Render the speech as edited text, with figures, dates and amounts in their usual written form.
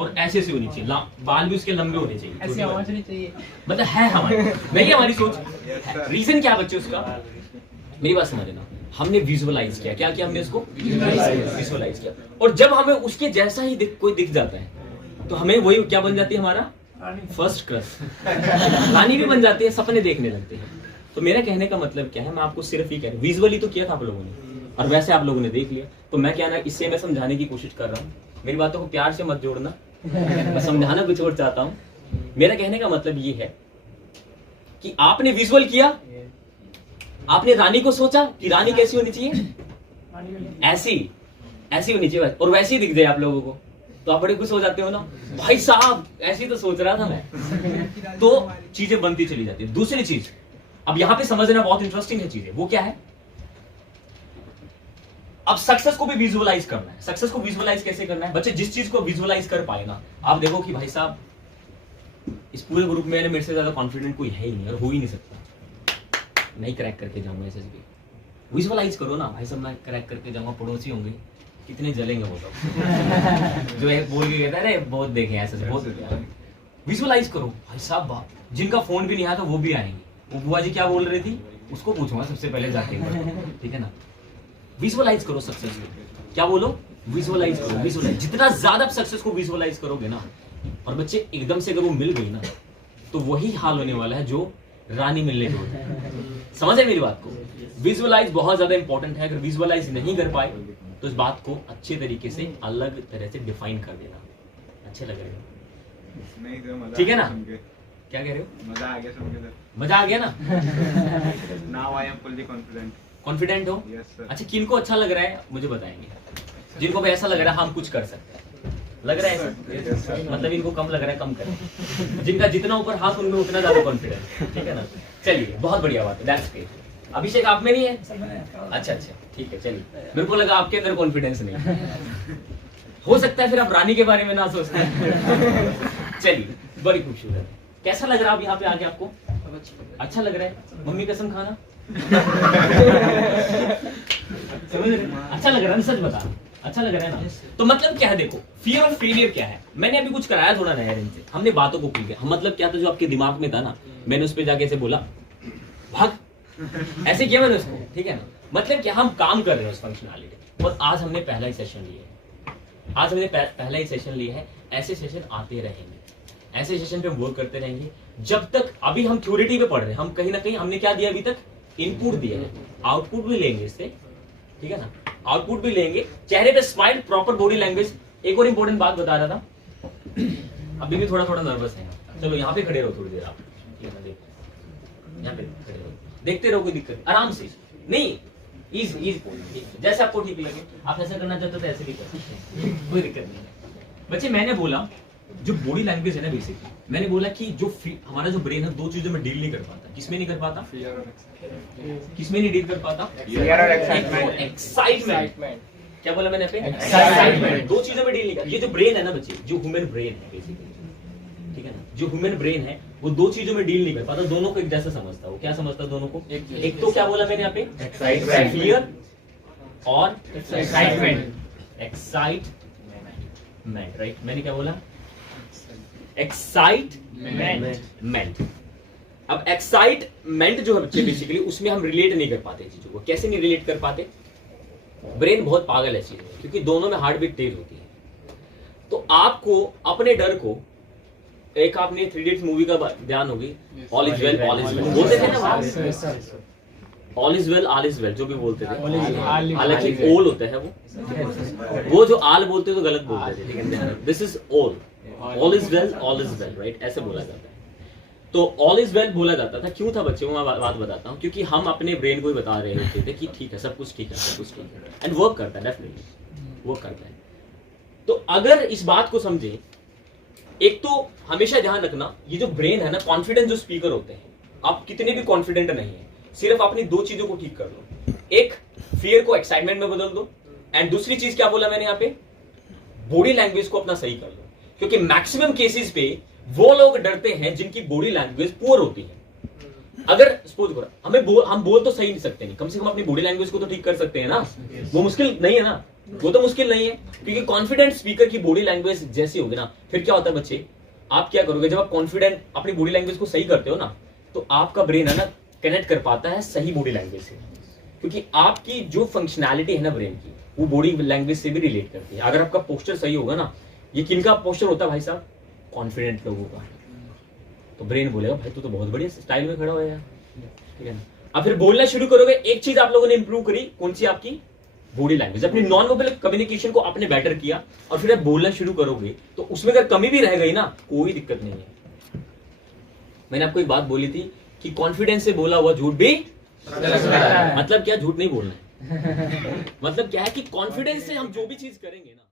और ऐसे होनी चाहिए, बाल भी उसके लंबे होने चाहिए, ऐसी आवाज नहीं चाहिए, मतलब है हमारी, नहीं हमारी सोच। रीजन क्या बच्चे उसका, मेरी बात समझ लेना, हमने विजुअलाइज किया, क्या किया हमने उसको विजुअलाइज किया, और जब हमें उसके जैसा ही कोई दिख जाता है तो हमें वही क्या बन जाती है, हमारा फर्स्ट क्रश, रानी भी बन जाती है, सपने देखने लगते हैं। तो मेरा कहने का मतलब क्या है, मैं आपको सिर्फ ये कह रहा हूँ, विजुअली तो किया था आप लोगों ने और वैसे आप लोगों ने देख लिया, तो मैं क्या ना, इससे मैं समझाने की कोशिश कर रहा हूँ, मेरी बातों को प्यार से मत जोड़ना, मैं समझाना कुछ और चाहता हूँ। मेरा कहने का मतलब ये है कि आपने विजुअल किया, आपने रानी को सोचा कि रानी कैसी होनी चाहिए, ऐसी होनी चाहिए, और वैसे ही दिख जाए आप लोगों को, तो आप बड़े खुश हो जाते हो ना, भाई साहब ऐसी तो सोच रहा था मैं, तो चीजें बनती चली जाती है। दूसरी चीज अब यहां पे समझना बहुत इंटरेस्टिंग है चीजें, वो क्या है, अब सक्सेस को भी विजुअलाइज करना है। सक्सेस को विजुअलाइज कैसे करना है बच्चे, जिस चीज को विजुअलाइज कर पाए ना, आप देखो कि भाई साहब इस पूरे ग्रुप में मेरे से ज्यादा कॉन्फिडेंट कोई है ही नहीं और हो ही नहीं सकता, नहीं क्रैक करके जाऊंगा एसएसबी। विजुअलाइज करो ना भाई साहब, मैं क्रैक करके जाऊंगा, पड़ोसी होंगे कितने जलेंगे वो लोग जो है बोल के कहता है अरे बहुत देखे ऐसे बहुत। विजुअलाइज करो भाई साहब, जिनका फोन भी नहीं आया तो वो भी आएंगे, वो बुआ जी क्या बोल रही थी उसको पूछूंगा सबसे पहले जाके, ठीक है ना। विजुअलाइज करो सक्सेस को, क्या बोलो, विजुअलाइज करो, विजुअलाइज। जितना ज्यादा सक्सेस को विजुअलाइज करोगे ना, और बच्चे एकदम से अगर वो मिल गई ना, तो वही हाल होने वाला है जो रानी मिलने को। समझे मेरी बात को, विजुअलाइज बहुत ज्यादा इंपॉर्टेंट है। अगर विजुअलाइज नहीं कर पाए तो इस बात को अच्छे तरीके से अलग तरह से डिफाइन कर देना। अच्छे लग रहे हो, ठीक है ना, क्या कह रहे हो, मजा आ गया सुन के, मजा आ गया ना। Now I am fully confident. Confident हो? Yes sir. अच्छा, किनको अच्छा लग रहा है मुझे बताएंगे, जिनको भी ऐसा लग रहा है हम कुछ कर सकते हैं, लग रहा है ऐसा, मतलब इनको कम लग रहा है कम करें, जिनका जितना ऊपर हाथ उनमें उतना ज्यादा कॉन्फिडेंस, ठीक है ना। चलिए बहुत बढ़िया बात है, दैट्स ग्रेट। अभिषेक आप में नहीं है? अच्छा अच्छा ठीक है, चलिए, मेरे को लगा आपके अंदर कॉन्फिडेंस नहीं, हो सकता है फिर आप रानी के बारे में ना सोचते हैं। चलिए बड़ी खूबसूरत, कैसा लग रहा है अब यहाँ पे आके आपको? अच्छा लग रहा है, मम्मी कसम खाना। अच्छा लग रहा है ना, सच बता, अच्छा लग रहा है ना। तो मतलब क्या है, देखो फियर ऑफ फेलियर क्या है, मैंने अभी कुछ कराया थोड़ा नया इनसे, हमने बातों को खुल गया, मतलब क्या था जो आपके दिमाग में था ना, मैंने उस पर जाके ऐसे बोला भाग, ऐसे किया मैंने उसको, ठीक है ना। मतलब क्या, हम काम कर रहे हैं उस फंक्शनैलिटी, और आज हमने पहला ही सेशन लिया है, आज हमने पहला ही सेशन लिया है। ऐसे सेशन आते रहेंगे, ऐसे सेशन पे हम वर्क करते रहेंगे जब तक, अभी हम थ्योरिटी पे पढ़ रहे हैं, हम कहीं ना कहीं हमने क्या दिया अभी तक, इनपुट दिया है, आउटपुट भी लेंगे इससे, ठीक है ना, आउटपुट भी लेंगे। चेहरे पे स्माइल, प्रॉपर बॉडी लैंग्वेज। एक और इंपॉर्टेंट बात बता रहा था, अभी भी थोड़ा थोड़ा नर्वस है, चलो यहाँ पे खड़े रहो थोड़ी देर आप, ठीक है ना, यहाँ पे खड़े रहो, देखते रहो, कोई दिक्कत आराम से, नहीं इज जैसे आपको ठीक लगे, आप ऐसा करना चाहते हो तो ऐसे भी कर सकते हैं, कोई दिक्कत नहीं है। बच्चे मैंने बोला जो बॉडी लैंग्वेज है ना, बेसिकली मैंने बोला कि जो हमारा जो ब्रेन है, दो चीजों में डील नहीं कर पाता। किसमें नहीं कर पाता, किसमें नहीं डील कर पाता, एक्साइटमेंट। क्या बोला मैंने, एक्साइटमेंट। दो चीजों में डील नहीं कर, ये जो ब्रेन है ना बच्चे, जो ह्यूमन ब्रेन है बेसिकली, ठीक है ना, जो ह्यूमन ब्रेन है वो दो चीजों में डील नहीं कर पाता, दोनों को एक जैसा समझता है। वो क्या समझता है दोनों को, एक तो क्या बोला मैंने यहाँ पे, फियर और एक्साइटमेंट, एक्साइटमेंट, राइट। मैंने क्या बोला, एक्साइटमेंट। अब एक्साइटमेंट जो है बच्चे बेसिकली, उसमें हम रिलेट नहीं कर पाते चीजों को। कैसे नहीं रिलेट कर पाते, ब्रेन बहुत पागल है चीज में, क्योंकि दोनों में हार्ट बीट तेज होती है। तो आपको अपने डर को, एक आपने 3 इडियट्स मूवी का ध्यान होगी, ऑल इज वेल बोलते थे ना, all is well all is well जो भी बोलते थे, हालांकि ओल होता है वो जो आल बोलते तो गलत बोलते थे, ठीक है, this is all is well right, ऐसे बोला जाता है। तो ऑल इज वेल बोला जाता था, क्यों था बच्चों, मैं बात बताता हूँ, क्योंकि हम अपने ब्रेन को ही बता रहे होते थे कि ठीक है, सब कुछ ठीक है, सब कुछ ठीक है, एंड वर्क करता है, डेफिनेटली वर्क करता है। तो अगर इस बात को समझे, एक तो हमेशा ध्यान रखना, ये जो ब्रेन है ना, कॉन्फिडेंस जो स्पीकर होते हैं, आप कितने भी कॉन्फिडेंट नहीं है, सिर्फ अपनी दो चीजों को ठीक कर लो, एक फियर को एक्साइटमेंट में बदल दो, एंड दूसरी चीज क्या बोला मैंने यहाँ पे, बॉडी लैंग्वेज को अपना सही कर लो। क्योंकि मैक्सिमम केसेस पे वो लोग डरते हैं जिनकी बॉडी लैंग्वेज पुअर होती है। अगर सपोज करो हम बोल तो सही नहीं सकते, नहीं, कम से कम अपनी बॉडी लैंग्वेज को तो ठीक कर सकते हैं ना, वो मुश्किल नहीं है ना, वो तो मुश्किल नहीं है, क्योंकि कॉन्फिडेंट स्पीकर की बॉडी लैंग्वेज जैसी होगी ना, फिर क्या होता है बच्चे, आप क्या करोगे जब आप कॉन्फिडेंट अपनी बॉडी लैंग्वेज को सही करते हो ना, तो आपका ब्रेन है ना कनेक्ट कर पाता है सही बॉडी लैंग्वेज से, क्योंकि आपकी जो फंक्शनैलिटी है ना ब्रेन की, वो बॉडी लैंग्वेज से भी रिलेट करती है। अगर आपका पोस्चर सही होगा ना, ये किनका पोस्चर होता है भाई साहब, कॉन्फिडेंट लोगों का, तो ब्रेन बोलेगा भाई तू तो बहुत बढ़िया स्टाइल में खड़ा हो यार, ठीक है ना। अब फिर बोलना शुरू करोगे, एक चीज आप लोगों ने इंप्रूव करी, कौन सी, आपकी बॉडी लैंग्वेज, अपनी नॉन वर्बल कम्युनिकेशन को आपने बेटर किया, और फिर आप बोलना शुरू करोगे तो उसमें अगर कमी भी रह गई ना, कोई दिक्कत नहीं है। मैंने आपको एक बात बोली थी कि कॉन्फिडेंस से बोला हुआ झूठ भी मतलब क्या, झूठ नहीं बोलना है मतलब क्या है कि कॉन्फिडेंस से हम जो भी चीज करेंगे ना,